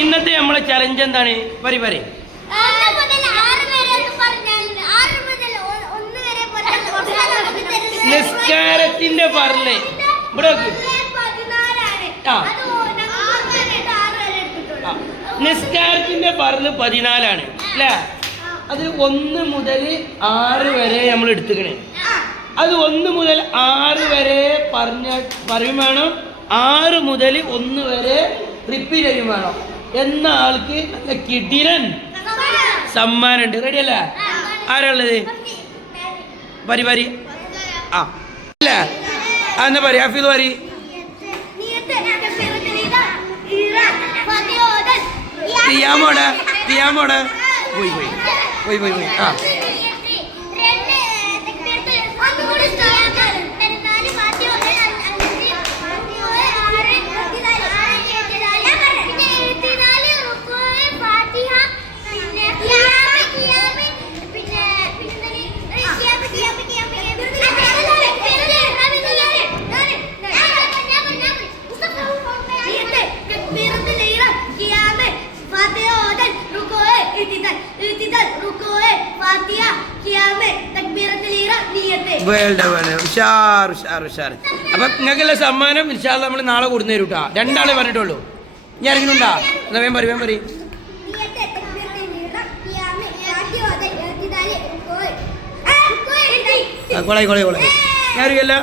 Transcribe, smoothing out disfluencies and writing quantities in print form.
ഇന്നത്തെ നമ്മളെ ചലഞ്ച് എന്താണ്? പറയും നിസ്കാരത്തിന്റെ ഫർള് ഇവിടെ നിസ്കാരത്തിന്റെ ഫർള് 14 അല്ലേ? അത് 1 മുതൽ 6 വരെ നമ്മൾ എടുത്തുക്കണേ. അത് 1 മുതൽ 6 വരെ പറയും വേണം. 6 മുതൽ 1 വരെ റിപ്പീറ്റ് ചെയ്യും വേണം. എന്ന ആൾക്ക് നല്ല കിടിലൻ സമ്മാനം ഉണ്ട്. റെഡി അല്ലേ? ആരാളുള്ളത്? പരി ആ അല്ല എന്നാ പറയാ ഹഫീദ് പരി. തിയാമോടെ പോയി ആ ഉഷാർ. അപ്പൊ നിങ്ങൾക്കുള്ള സമ്മാനം ഇൻഷാ അല്ലാഹ് നമ്മൾ നാളെ കൊടുന്നു തരും കേട്ടോ. 2 ആളെ പറഞ്ഞിട്ടുള്ളൂ. ഞാൻ ഇറങ്ങുന്നുണ്ടാ? എന്നാ വേം പറയും കൊളായി ഞാൻ അറിയില്ല.